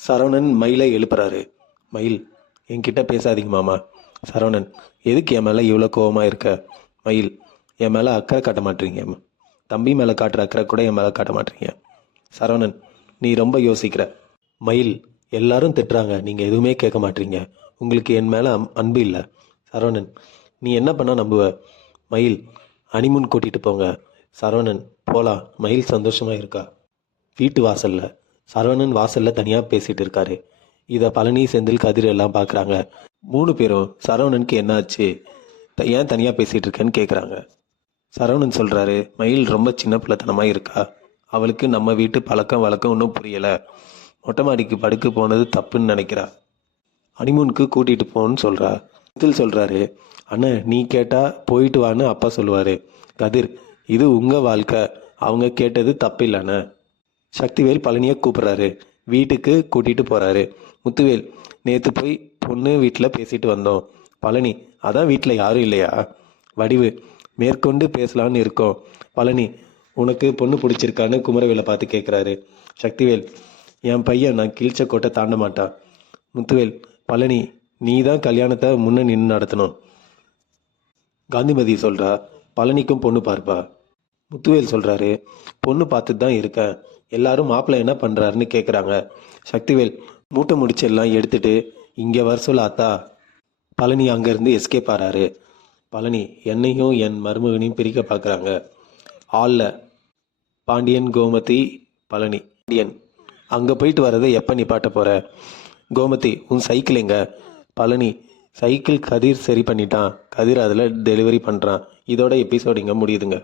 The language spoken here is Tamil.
சரவணன் மயிலை எழுப்புறாரு. மயில், என்கிட்ட பேசாதீங்க மாமா. சரவணன், எதுக்கு என் மேலே இவ்வளோ கோவமாக இருக்க? மயில், என் மேலே அக்கறை காட்ட மாட்டீங்க. தம்பி மேலே காட்டுற அக்கறை கூட என் மேலே காட்ட மாட்டீங்க. சரவணன், நீ ரொம்ப யோசிக்கிற. மயில், எல்லாரும் திட்டுறாங்க, நீங்கள் எதுவுமே கேட்க மாட்டீங்க. உங்களுக்கு என் மேலே அன்பு இல்லை. சரவணன், நீ என்ன பண்ணால் நம்புவ? மயில், ஹனிமூன் கூட்டிகிட்டு போங்க. சரவணன், போகலாம். மயில் சந்தோஷமாக இருக்கா. வீட்டு வாசலில் சரவணன் வாசலில் தனியாக பேசிகிட்டு இருக்காரு. இதை பழனி, செந்தில், கதிர் எல்லாம் பார்க்குறாங்க. 3 பேரும் சரவணனுக்கு என்னாச்சு, ஏன் தனியாக பேசிகிட்டு இருக்கேன்னு கேட்குறாங்க. சரவணன் சொல்கிறாரு, மயில் ரொம்ப சின்ன பிள்ளைத்தனமாக இருக்கா. அவளுக்கு நம்ம வீட்டு பழக்கம் வழக்கம் ஒன்றும் புரியலை. மொட்டை மாடிக்கு படுக்க போனது தப்புன்னு நினைக்கிறா. ஹனிமூனுக்கு கூட்டிகிட்டு போன்னு சொல்கிறா. செந்தில் சொல்கிறாரு, அண்ணன் நீ கேட்டால் போயிட்டு வான்னு அப்பா சொல்லுவார். கதிர், இது உங்கள் வாழ்க்கை, அவங்க கேட்டது தப்பு இல்லைண்ணே. சக்திவேல் பழனியை கூப்பிட்றாரு. வீட்டுக்கு கூட்டிகிட்டு போகிறாரு. முத்துவேல், நேற்று போய் பொண்ணு வீட்டில் பேசிட்டு வந்தோம். பழனி, அதான் வீட்டில் யாரும் இல்லையா? வடிவு, மேற்கொண்டு பேசலான்னு இருக்கோம். பழனி, உனக்கு பொண்ணு பிடிச்சிருக்கான்னு குமரவேலை பார்த்து கேட்குறாரு. சக்திவேல், என் பையன் நான் கிழிச்ச கோட்டை தாண்ட மாட்டான். முத்துவேல், பழனி, நீ தான் கல்யாணத்தை முன்ன நின்று நடத்தணும். காந்திமதி சொல்கிறா, பழனிக்கும் பொண்ணு பார்ப்பா. முத்துவேல் சொல்கிறாரு, பொண்ணு பார்த்துட்டு தான் இருக்கேன். எல்லாரும் மாப்பிள்ளை என்ன பண்ணுறாருன்னு கேட்குறாங்க. சக்திவேல், மூட்டை முடிச்செல்லாம் எடுத்துட்டு இங்கே வர சொல்ல ஆத்தா. பழனி அங்கேருந்து எஸ்கேப் ஆகிறாரு. பழனி, என்னையும் என் மருமகனையும் பிரிக்க பார்க்குறாங்க. ஆளில் பாண்டியன், கோமதி, பழனி. பாண்டியன், அங்கே போயிட்டு வரதை எப்போ நிப்பாட்ட போகிற? கோமதி, உன் சைக்கிள் எங்க? பழனி, சைக்கிள் கதிர் சரி பண்ணிட்டான். கதிர் அதில் டெலிவரி பண்ணுறான். இதோட எபிசோட் இங்கே முடியுதுங்க.